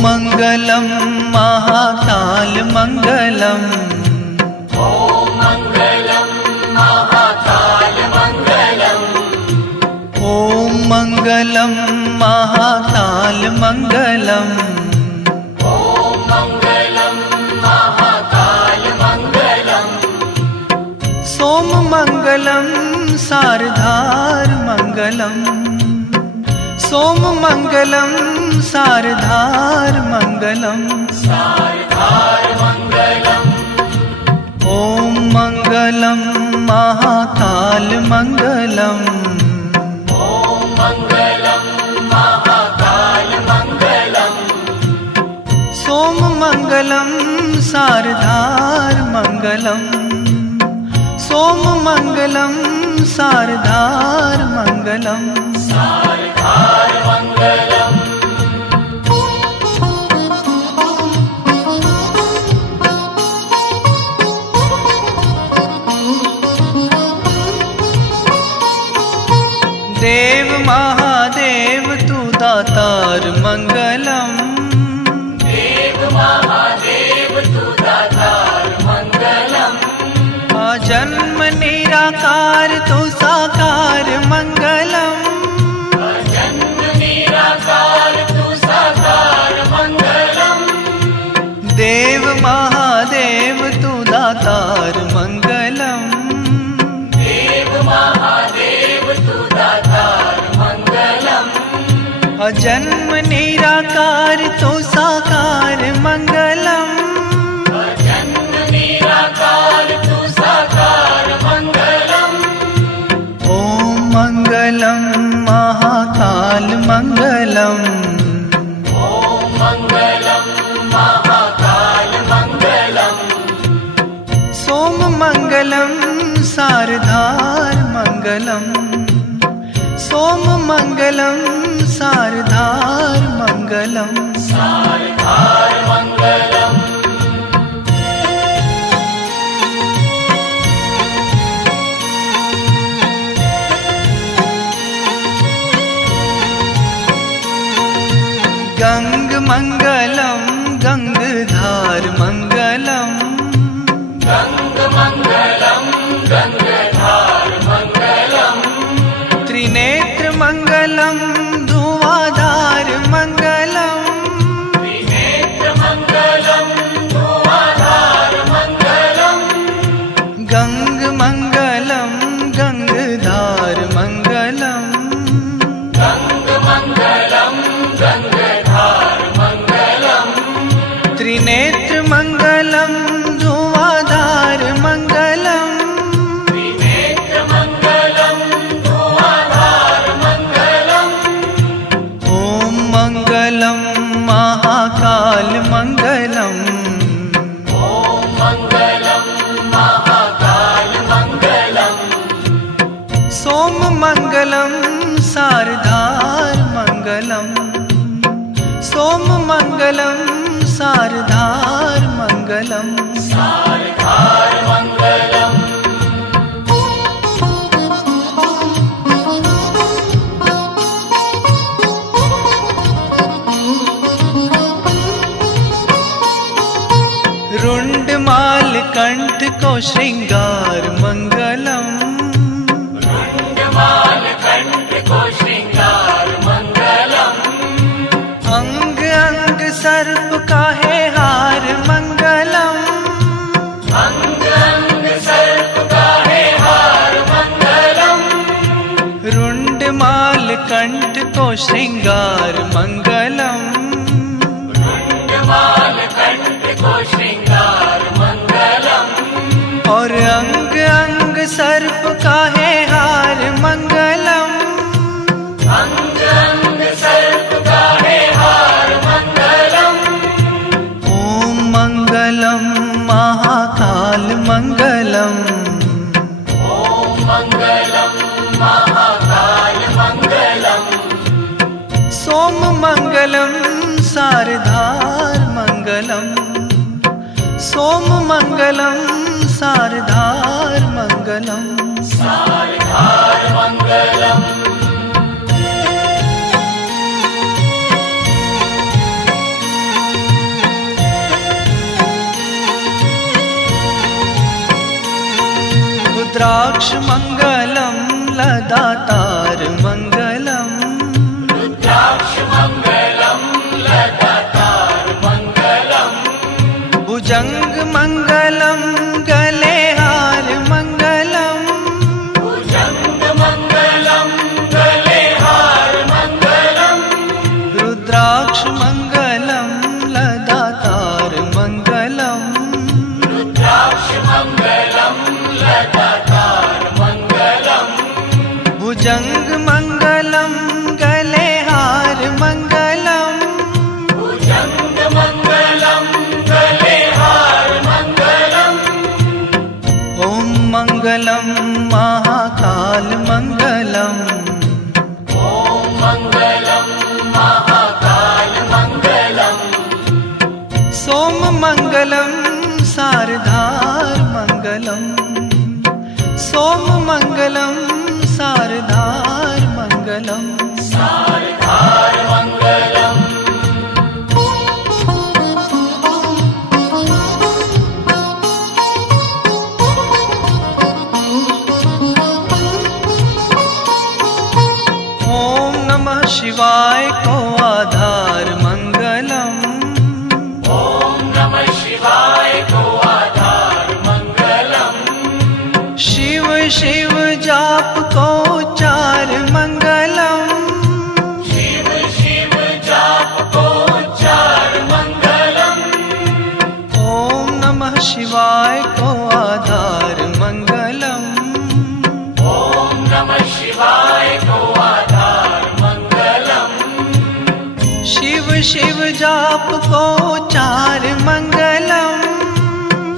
मंगलम महाकाल मंगलम। ओम मंगलम महाकाल मंगलम। ओम मंगलम महाकाल मंगलम। ओम मंगलम महाकाल मंगलम। सोम मंगलम सारधार मंगलम। सोम मंगलम सारधार मंगलम। सारधार मंगलम। ओम मंगलम महाकाल मंगलम। ओम मंगलम महाकाल मंगलम। सोम मंगलम सारधार मंगलम। सोम मंगलम सारधार मंगलम। सारधार मंगलम। देव महादेव तू दातार मंगलम। देव महादेव तू दातार मंगलम। जन्म निराकार तू साकार मंगलम। जन्म निराकार तू साकार मंगलम। देव महादेव तू दातार मंगलम। देव महादेव तू दातार मंगलम। जन्म निराकार तू साकार मंगलम। जन्म निराकार तू साकार मंगलम। ओम मंगलम महाकाल मंगलम। ओम मंगलम महाकाल मंगलम। सोम मंगलम सारधार मंगलम। सोम मंगलम सारधार मंगलम। सारधार मंगलम। गंग मंगलम गंगधार मंगलम। गंग मंगलम गंगधार मंगलम। त्रिनेत्र मंगलम धुआधार मंगलम। त्रिनेत्र मंगलम धुआधार मंगलम। गंग मंगलम गंगधार मंगलम। गंग मंगलम गंगधार मंगलम। त्रिनेत्र मंगलम धुआधार मंगलम। त्रिनेत्र मंगलम धुआधार मंगलम। ओम मंगलम महाकाल मंगलम। ओम मंगलम महाकाल मंगलम। सोम मंगलम सारधार मंगलम। सोम मंगलम सारधार मंगलम। सारधार मंगलम। रुंडमाल कंठ को श्रृंगार मंगलम। रुंडमाल कंठ को श्रृंगार मंगलम। अंग अंग सर्प का है हार मंगलम। अंग अंग सर्प का है हार मंगलम। रुंडमाल कंठ को श्रृंगार मंगलम। रुंडमाल कंठ को श्रृंगार मंगलम। और अंग अंग सर्प का है हार मंगलम। अंग अंग सर्प का है सोम मंगलम सारधार मंगलम, सोम मंगलम सारधार मंगलम, सारधार मंगलम। रुद्राक्ष मंगलम लदातार मंगलम, रुद्राक्ष मंगलम लदातार मंगलम। भुजंग मंगलम गले हार मंगलम, भुजंग मंगलम गले हार मंगलम। रुद्राक्ष मंगलम लदातार मंगलम, रुद्राक्ष मंगलम लदातार मंगलम। भुजंग मंगलम गले हार मंगलम, भुजंग मंगलम गले हार मंगलम। ओम मंगलम महाकाल मंगलम, ओम मंगलम महाकाल मंगलम। सोम मंगलम सारधार मंगलम, सोम मंगलम सारधार मंगलम, सारधार मंगलम। ओम नमः शिवाय को आधार मंगलम, ओम नमः शिवाय को आधार मंगलम। शिव शिव जाप को चार मंगलम, शिव शिव जाप को चार मंगलम। ओम नमः शिवाय को आधार मंगलम, ओम नमः शिवाय को आधार मंगलम। शिव शिव जाप को चार मंगलम,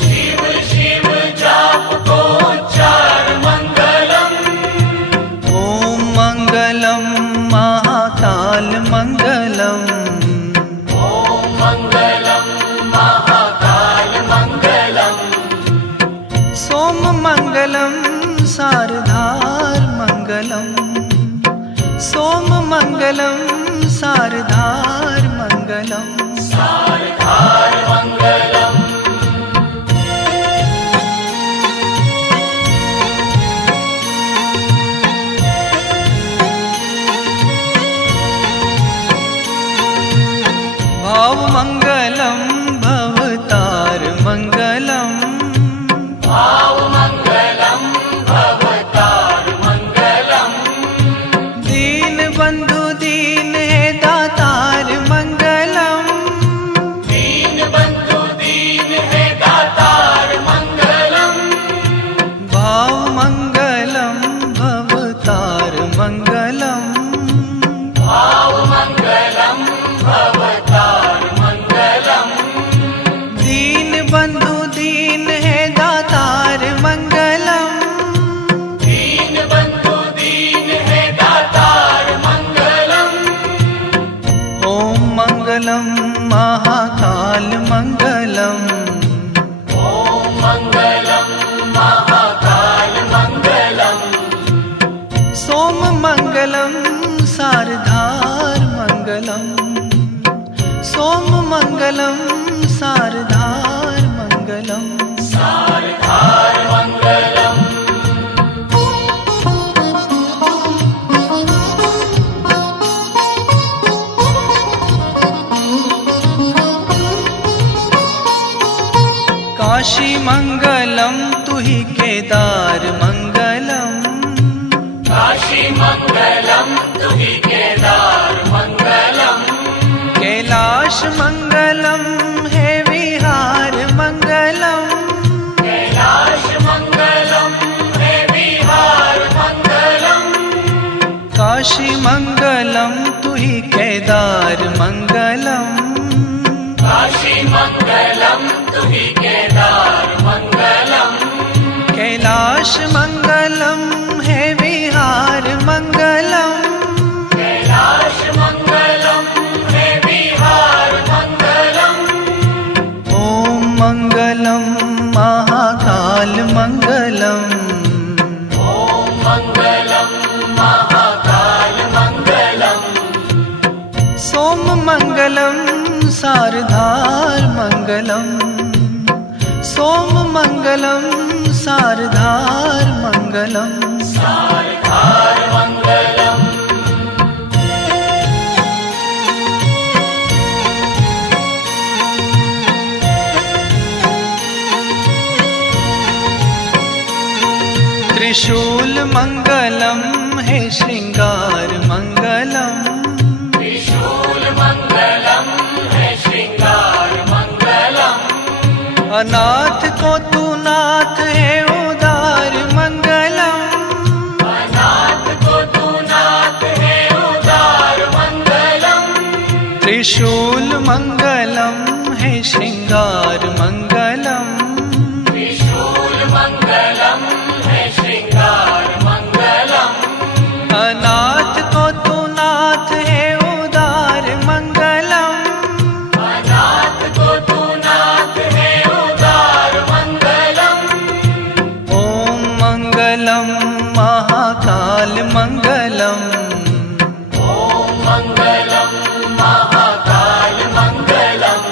शिव शिव जाप को चार मंगलम। ओम मंगलम महाकाल मंगलम, ओम मंगलम महाकाल मंगलम। सोम मंगलम सारधार मंगलम, सोम मंगलम सारधार मंगलम, सारधार मंगलम। भाव मंगलम भवतार मंगलम, भाव मंगलम भवतार मंगलम। दीन बंधु दीन है दातार मंगलम, दीन बंधु दीन है दातार मंगलम। भाव मंगलम भवतार मंगलम, भाव मंगलम भवतार मंगलम। दीन बंधु दीन है दातार मंगलम, दीन बंधु दीन है दातार मंगलम। ओम मंगलम महाकाल मंगलम, ओम मंगलम महाकाल मंगलम। सोम मंगलम सारधार मंगलम, सोम मंगलम सारधार मंगलम, सारधार मंगलम। काशी मंगलम तुहि केदार मंगलम, काशी मंगलम तुहि केदार मंगलम। कैलाश मंगलम है विहार मंगलम, कैलाश मंगलम है विहार मंगलम। काशी मंगलम तुहि केदार मंगलम, काशी मंगलम तुहि केदार मंगलम। कैलाश मंगलम है विहार मंगलम, कैलाश मंगलम सोम मंगलम सारधार मंगलम, सोम मंगलम सारधार मंगलम, सारधार मंगलम। त्रिशूल मंगलम है श्रृंगार मंगलम, त्रिशूल मंगलम है श्रृंगार मंगलम। अनाथ को तू नाथ है उदार मंगलम, अनाथ को तू नाथ है उदार मंगलम। त्रिशूल मंगलम है श्रृंगार मंगलम, त्रिशूल मंगलम है श्रृंगार मंगलम। अनाथ को तू नाथ है उदार मंगलम, अनाथ को तू नाथ है उदार मंगलम। ओम मंगलम महाकाल मंगलम, ओम मंगलम महाकाल मंगलम।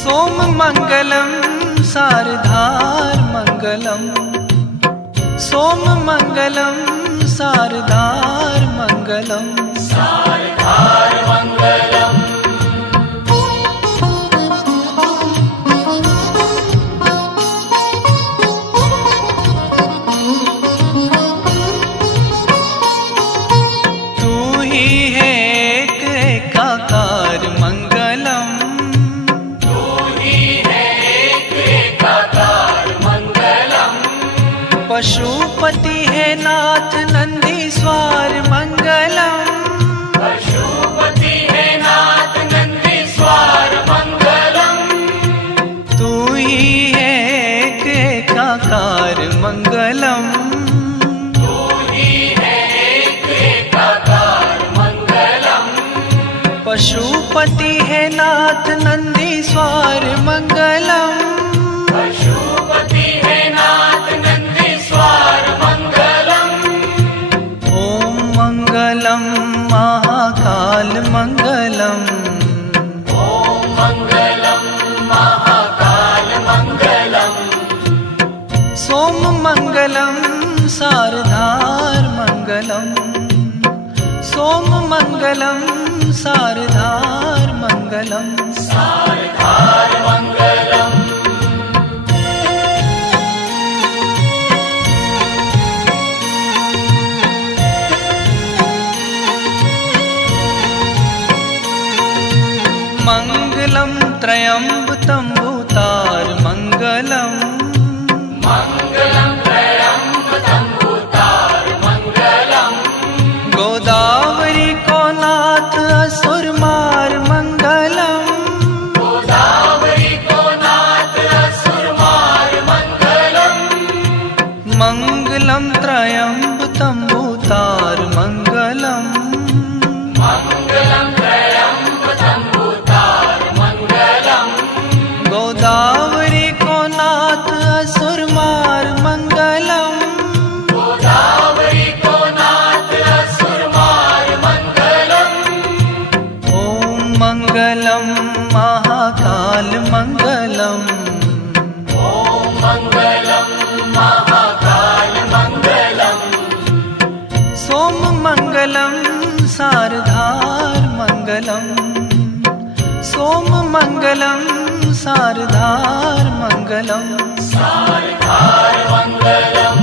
सोम मंगलम सारधार मंगलम, सोम मंगलम सारधार मंगलम, सारधार मंगलम। तू ही है एक एकाकार मंगलम, तू ही है एक एकाकार मंगलम। पशुपति है नाथ नंदीश्वर मंगलम, पशुपति है नाथ नंदीश्वर मंगलम। तू ही है एक एकाकार मंगलम, तू ही है एक एकाकार मंगलम। पशुपति है नाथ नंदीश्वर मंगलम, पशुपति है नाथ नंदीश्वर मंगलम। ओम मंगलम महाकाल मंगलम, ओम मंगलम महाकाल मंगलम। सोम मंगलम सारधार मंगलम, सोम मंगलम सारधार मंगलम, सारधार मंगलम। मंगलम त्रयंबकं भूतार मंगलम, मंगलम त्रयंबकं भूतार मंगलम। गोदावरी को नाथ असुर मार मंगलम, गोदावरी को नाथ असुर मार मंगलम। मंगलम त्रयंबकं भूतार मंगलम, मंगलम त्रयंबकं भूतार मंगलम। गोदावरी को नाथ असुर मार मंगलम, गोदावरी को नाथ असुर मार मंगलम। ओम मंगलम महाकाल मंगलम, ओम मंगलम महाकाल मंगलम। सोम मंगलम सारधार मंगलम, सोम मंगलम सारधार मंगलम, सारधार मंगलम।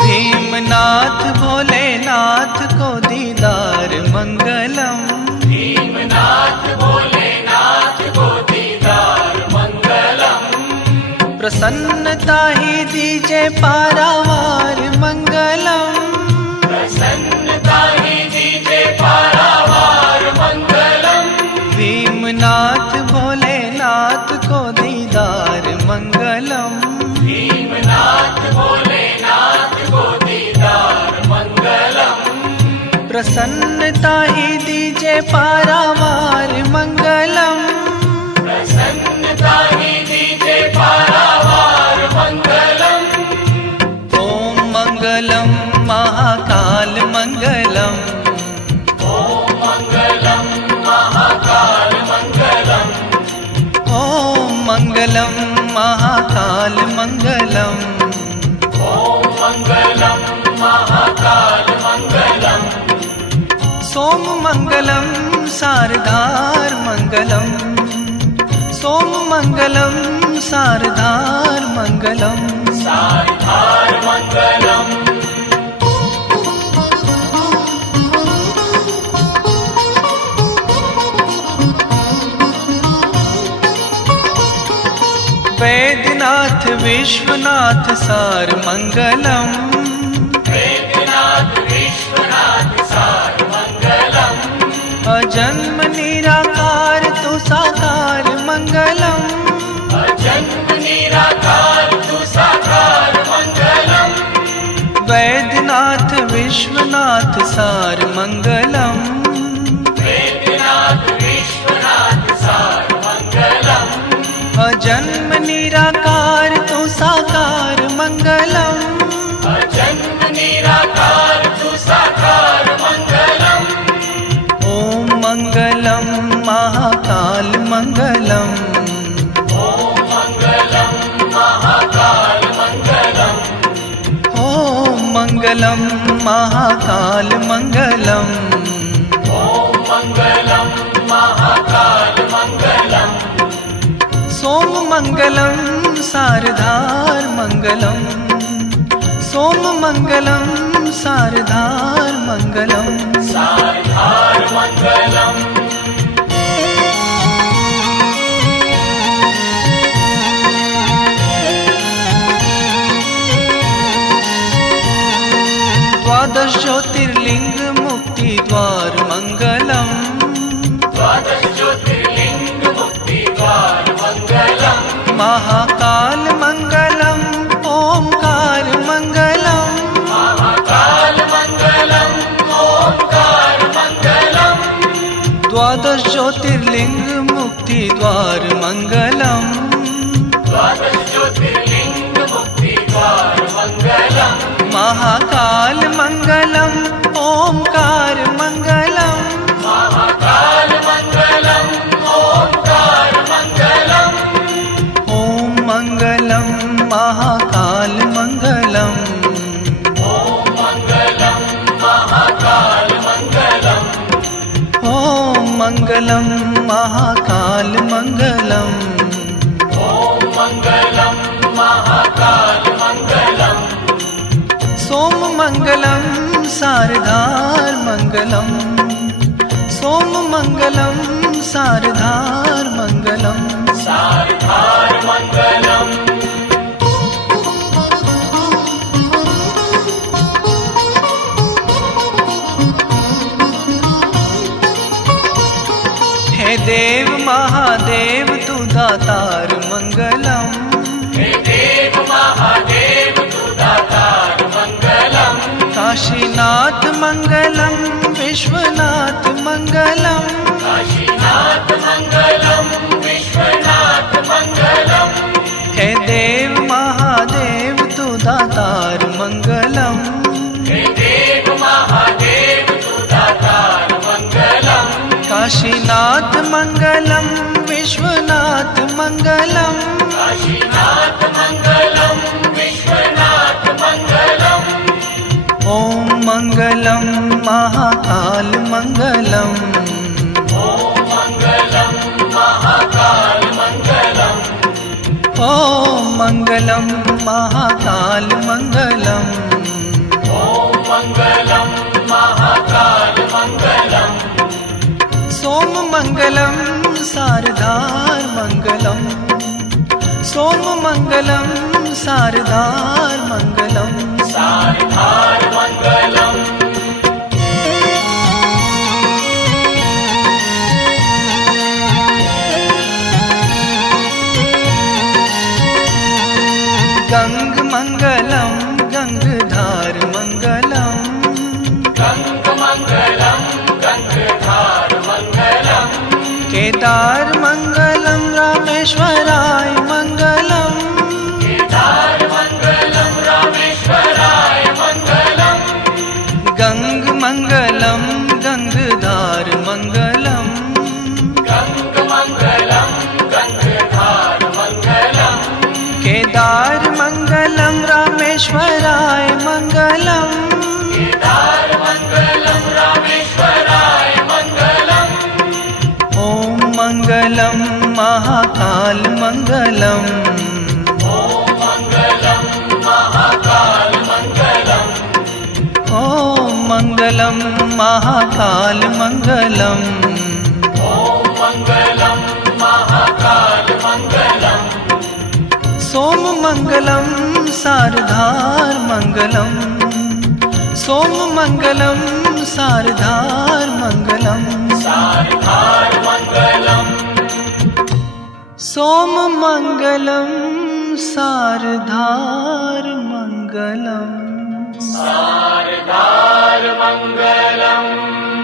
भीमनाथ भोलेनाथ को दीदार मंगलम, भीमनाथ भोलेनाथ को दीदार मंगलम। प्रसन्नता ही दीजे पारावार मंगलम, प्रसन्नता ही दीजे पारावार मंगलम। भीमनाथ भोलेनाथ को दीदार मंगलम, भीमनाथ भोलेनाथ को दीदार मंगलम। प्रसन्नता ही दीजे पारावार मंगलम, प्रसन्नता ही महाकाल मंगलम। ॐ मङ्गलं महाकाल मङ्गलम्। सोम मंगलम शारदार मंगलम। सोम मंगलम शारदार मंगलम। शारदार मङ्गलम्। वैद्यनाथ विश्वनाथ सार मंगलम। वैद्यनाथ विश्वनाथ सार मङ्गलम्। अजन्म निराकार तु साकार मंगलम। अजन्म निराकार तु साकार मङ्गलम्। वैद्यनाथ विश्वनाथ सार मंगलम। वैद्यनाथ विश्वनाथ सार मङ्गलम्। अजन्म निराकार तु साकार मंगलम। अजन्म निराकार तु साकार मङ्गलम्। ओम मंगलम महाकाल मंगलम। ॐ मङ्गलं महाकाल मङ्गलम्। ओम मंगलम महाकाल मंगलम। ॐ मङ्गलं महाकाल मङ्गलम्। सोम मंगलम शारदार मंगलम। सोम मंगलम शारदार मंगलम। शारदार मङ्गलम्। द्वादश ज्योतिर्लिंग मुक्ति द्वार मंगलम। द्वादश ज्योतिर्लिंग मुक्ति द्वार मङ्गलम्। महाकाल मंगलम ओंकार मंगलम। महाकाल मङ्गलम्। ओंकार मङ्गलम्। द्वादश ज्योतिर्लिंग मुक्ति द्वार मंगलम। द्वादश ज्योतिर्लिंग मुक्ति द्वार मङ्गलम्। महाकाल मंगलम ओंकार मंगलम। महाकाल मङ्गलम्। ओंकार मङ्गलम्। ओम मंगलम महाकाल मंगलम। ॐ मङ्गलं महाकाल मङ्गलम्। ओम मंगलम महाकाल मंगलम। ॐ मङ्गलं महाकाल मङ्गलम्। सोम मंगलम शारदार मंगलम। सोम मंगलम शारदार मंगलम। शारदार मङ्गलम्। हे देव महादेव तु दातार मंगलम। हे देव महादेव तु दातार मङ्गलम्। काशीनाथ मंगलम विश्वनाथ मंगलम। काशीनाथ मङ्गलं। विश्वनाथ मङ्गलम्। हे देव महादेव तु दातार मंगलम। हे देव महादेव तु दातार मङ्गलम्। काशीनाथ मंगलम विश्वनाथ मंगलम। काशीनाथ मङ्गलं। विश्वनाथ मङ्गलम्। ओम मंगलम महाकाल मंगलम। ॐ मङ्गलं महाकाल मङ्गलम्। ओम मंगलम महाकाल मंगलम। ॐ मङ्गलं महाकाल मङ्गलम्। सोम मंगलम शारदार मंगलम। सोम मंगलम शारदार मंगलम। शारदार मङ्गलम्। गंग मंगलम गंगधार मंगलम। गङ्गमङ्गलं गङ्गधार मङ्गलम्। केदार मंगलम रामेश्वराय मंगलम। केदार मङ्गलं रामेश्वराय मङ्गलम्। गंग मंगलम गंगधार मंगलम। गङ्गमङ्गलं गङ्गधार मङ्गलम्। रामेश्वराय मङ्गलम् केदारमङ्गलं रामेश्वराय मङ्गलम् ॐ मङ्गलं महाकाल मङ्गलम् ॐ मङ्गलं महाकाल मङ्गलम् ॐ मङ्गलं महाकाल मङ्गलम् ॐ मङ्गलं महाकाल मङ्गलम् सोम मङ्गलं सारधार मङ्गलम् सोम मङ्गलं सारधार मङ्गलम् सारधार मङ्गलम् सोम मङ्गलं सारधार मङ्गलम् सारधार मङ्गलम्